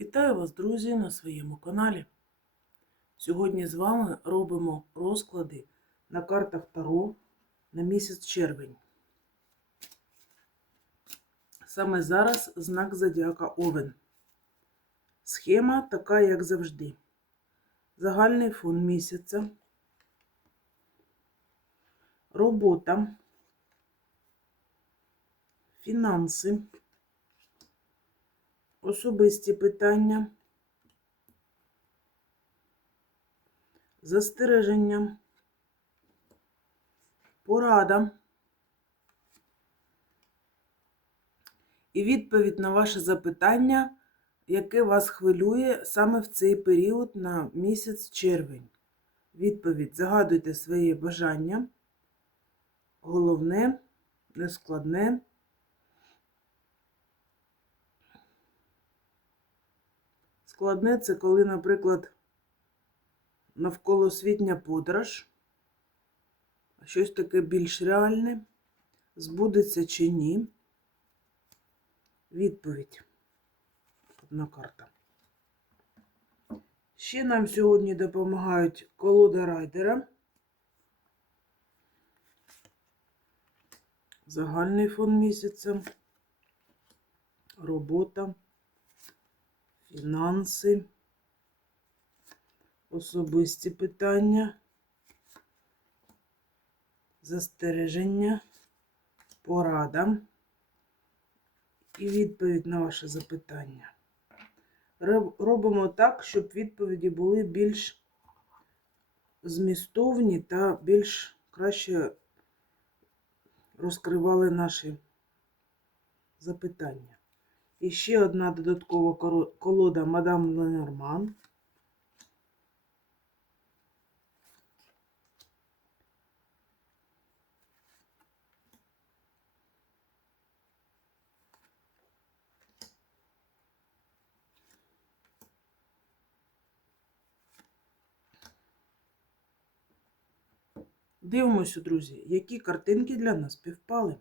Вітаю вас, друзі, на своєму каналі. Сьогодні з вами робимо розклади на картах Таро на місяць червень. Саме зараз знак Зодіака Овен. Схема така, як завжди. Загальний фон місяця. Робота. Фінанси. Особисті питання. Застереження. Порада. І відповідь на ваше запитання, яке вас хвилює саме в цей період на місяць червень. Відповідь: загадуйте своє бажання. Головне, нескладне. Складне це коли, наприклад, навколосвітня подорож, щось таке більш реальне, збудеться чи ні. Відповідь. Одна карта. Ще нам сьогодні допомагають колода райдера. Загальний фон місяця. Робота фінанси, особисті питання, застереження, порада і відповідь на ваше запитання. Робимо так, щоб відповіді були більш змістовні та більш краще розкривали наші запитання. І ще одна додаткова колода Мадам Ленорман. Дивимося, друзі, які картинки для нас співпали.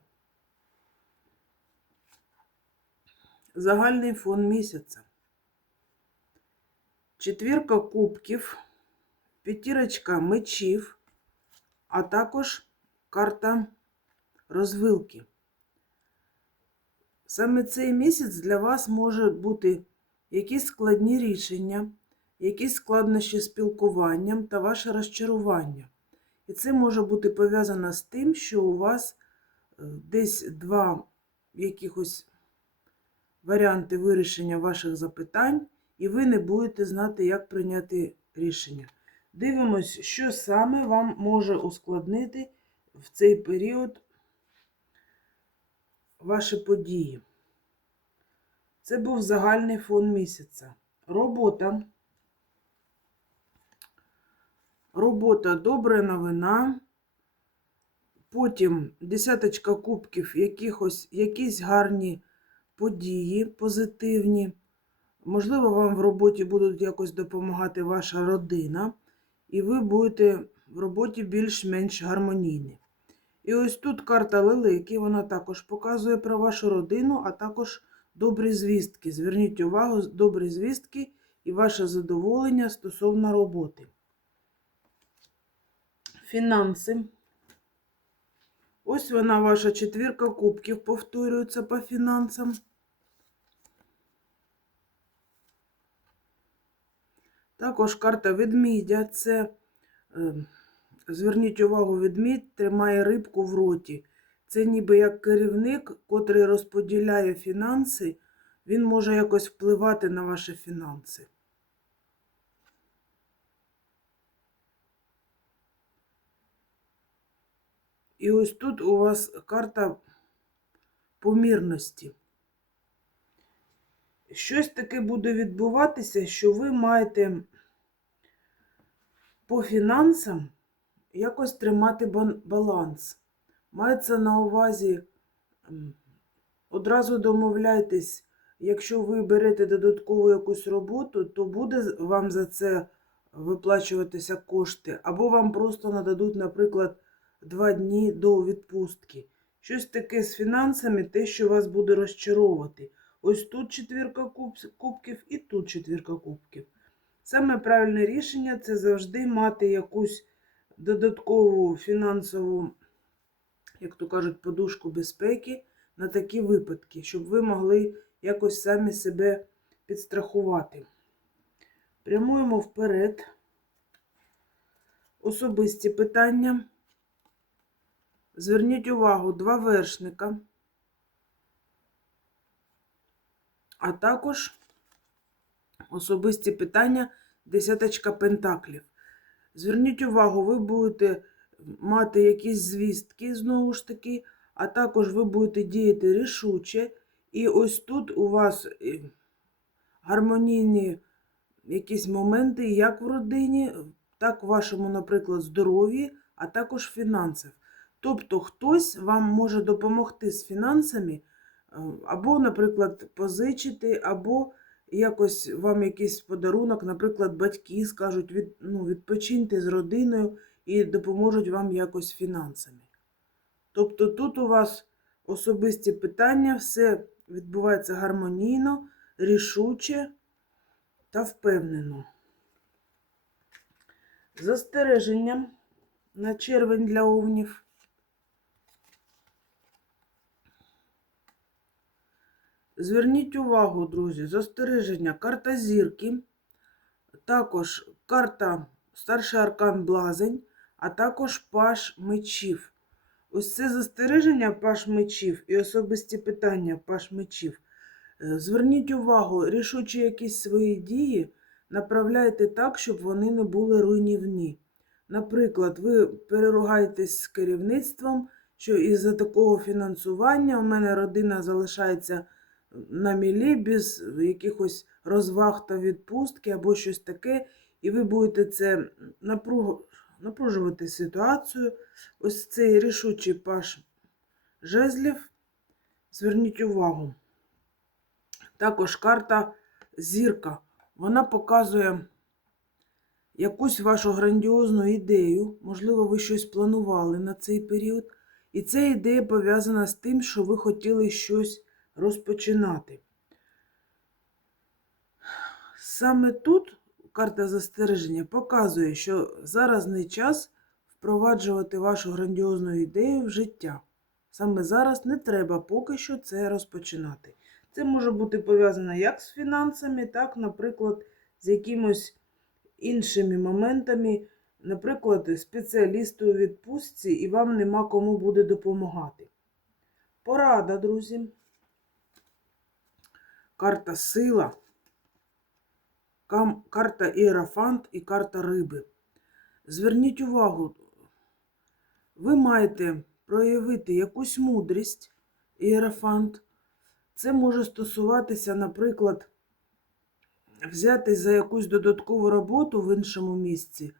Загальний фон місяця. Четвірка кубків, п'ятірочка мечів, а також карта розвилки. Саме цей місяць для вас може бути якісь складні рішення, якісь складнощі спілкуванням та ваше розчарування. І це може бути пов'язано з тим, що у вас е, десь два якихось варіанти вирішення ваших запитань, і ви не будете знати, як прийняти рішення. Дивимось, що саме вам може ускладнити в цей період ваші події. Це був загальний фон місяця. Робота. Робота добра новина. Потім десяточка кубків, якихось, якісь гарні події позитивні. Можливо, вам в роботі будуть якось допомагати ваша родина, і ви будете в роботі більш-менш гармонійні. І ось тут карта Лелики, вона також показує про вашу родину, а також добрі звістки. Зверніть увагу, добрі звістки і ваше задоволення стосовно роботи. Фінанси. Ось вона, ваша четвірка кубків, повторюється по фінансам. Також карта ведмідя. Це, е, зверніть увагу, ведмідь тримає рибку в роті. Це ніби як керівник, котрий розподіляє фінанси, він може якось впливати на ваші фінанси. І ось тут у вас карта помірності. Щось таке буде відбуватися, що ви маєте по фінансам якось тримати баланс. Мається на увазі, одразу домовляйтесь, якщо ви берете додаткову якусь роботу, то буде вам за це виплачуватися кошти, або вам просто нададуть, наприклад, два дні до відпустки. Щось таке з фінансами, те, що вас буде розчаровувати. ось тут четвірка кубків і тут четвірка кубків. Саме правильне рішення це завжди мати якусь додаткову фінансову, як то кажуть, подушку безпеки на такі випадки, щоб ви могли якось самі себе підстрахувати. Прямуємо вперед. Особисті питання. Зверніть увагу, два вершника, а також особисті питання десяточка пентаклів. Зверніть увагу, ви будете мати якісь звістки, знову ж таки, а також ви будете діяти рішуче. І ось тут у вас е, гармонійні якісь моменти, як в родині, так в вашому, наприклад, здоров'ї, а також фінансах. Тобто хтось вам може допомогти з фінансами, е, або, наприклад, позичити, або якось вам якийсь подарунок, наприклад, батьки скажуть, від, ну, відпочиньте з родиною і допоможуть вам якось фінансами. Тобто тут у вас особисті питання, все відбувається гармонійно, рішуче та впевнено. Застереження на червень для овнів. Зверніть увагу, друзі, застереження карта зірки, також карта старший аркан блазень, а також паш мечів. Ось це застереження паш мечів і особисті питання паш мечів. Е, Зверніть увагу, рішучі якісь свої дії направляйте так, щоб вони не були руйнівні. Наприклад, ви переругаєтесь з керівництвом, що із-за такого фінансування у мене родина залишається на мілі без якихось розваг та відпустки або щось таке, і ви будете це напруг... напружувати ситуацію. Ось цей рішучий паш жезлів. Зверніть увагу. Також карта зірка. Вона показує якусь вашу грандіозну ідею. Можливо, ви щось планували на цей період. І ця ідея пов'язана з тим, що ви хотіли щось розпочинати. Саме тут карта застереження показує, що зараз не час впроваджувати вашу грандіозну ідею в життя. Саме зараз не треба поки що це розпочинати. Це може бути пов'язано як з фінансами, так, наприклад, з якимось іншими моментами, наприклад, спеціалісти у відпустці, і вам нема кому буде допомагати. Порада, друзі. Карта сила, карта іерафант і карта риби. Зверніть увагу, ви маєте проявити якусь мудрість, іерафант. Це може стосуватися, наприклад, взяти за якусь додаткову роботу в іншому місці,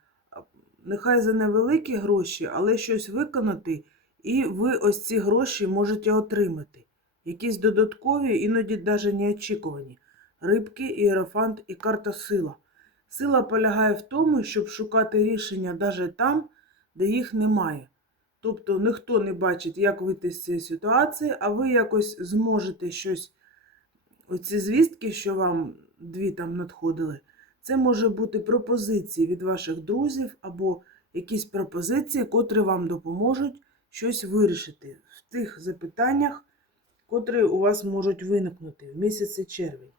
нехай за невеликі гроші, але щось виконати, і ви ось ці гроші можете отримати. Якісь додаткові, іноді навіть неочікувані. Рибки, іерофант і карта сила. Сила полягає в тому, щоб шукати рішення навіть там, де їх немає. Тобто ніхто не бачить, як вийти з цієї ситуації, а ви якось зможете щось, оці звістки, що вам дві там надходили, це може бути пропозиції від ваших друзів або якісь пропозиції, котрі вам допоможуть щось вирішити в тих запитаннях, котрі у вас можуть виникнути в місяці червень.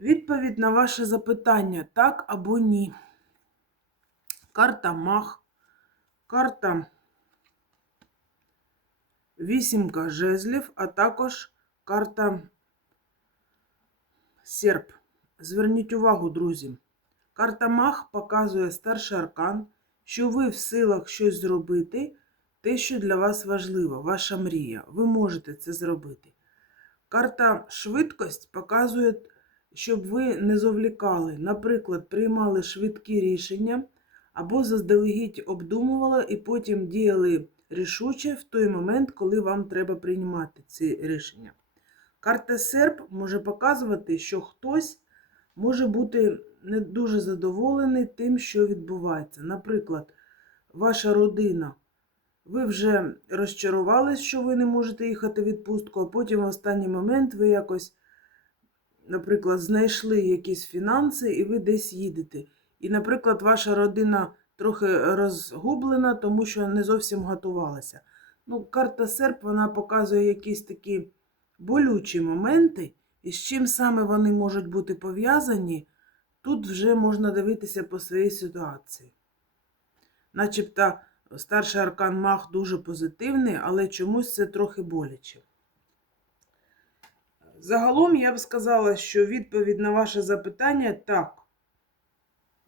Відповідь на ваше запитання так або ні. Карта Мах, карта вісімка жезлів, а також карта серп. Зверніть увагу, друзі. Карта Мах показує старший аркан, що ви в силах щось зробити, те, що для вас важливо, ваша мрія. Ви можете це зробити. Карта швидкость показує, щоб ви не зовлікали, наприклад, приймали швидкі рішення або заздалегідь обдумували і потім діяли рішуче в той момент, коли вам треба приймати ці рішення. Карта серп може показувати, що хтось може бути не дуже задоволений тим, що відбувається. Наприклад, ваша родина ви вже розчарувались, що ви не можете їхати в відпустку, а потім в останній момент ви якось, наприклад, знайшли якісь фінанси і ви десь їдете. І, наприклад, ваша родина трохи розгублена, тому що не зовсім готувалася. Ну, карта серп вона показує якісь такі болючі моменти, і з чим саме вони можуть бути пов'язані, тут вже можна дивитися по своїй ситуації. Начебто старший аркан Мах дуже позитивний, але чомусь це трохи боляче. Загалом я б сказала, що відповідь на ваше запитання так.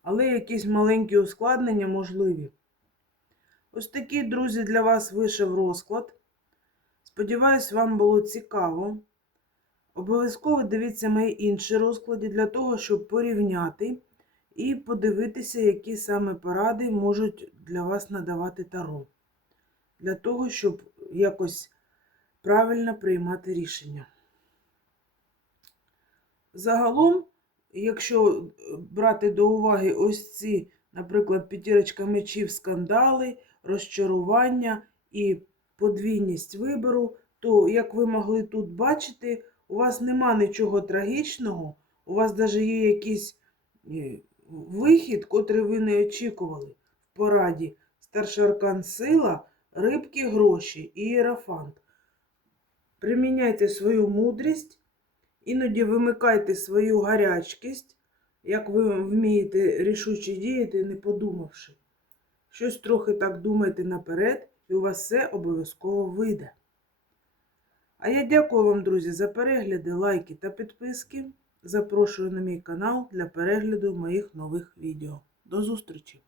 Але якісь маленькі ускладнення можливі. Ось такий, друзі, для вас вийшов розклад. Сподіваюсь, вам було цікаво. Обов'язково дивіться мої інші розклади для того, щоб порівняти і подивитися, які саме поради можуть для вас надавати Таро. Для того, щоб якось правильно приймати рішення. Загалом, якщо брати до уваги ось ці, наприклад, п'ятірочка мечів, скандали, розчарування і подвійність вибору, то, як ви могли тут бачити, у вас нема нічого трагічного, у вас навіть є якийсь е, вихід, котрий ви не очікували в пораді. Старший аркан сила, рибки, гроші і іерафант. Приміняйте свою мудрість, іноді вимикайте свою гарячкість, як ви вмієте рішуче діяти, не подумавши. Щось трохи так думайте наперед, і у вас все обов'язково вийде. А я дякую вам, друзі, за перегляди, лайки та підписки. Запрошую на мій канал для перегляду моїх нових відео. До зустрічі!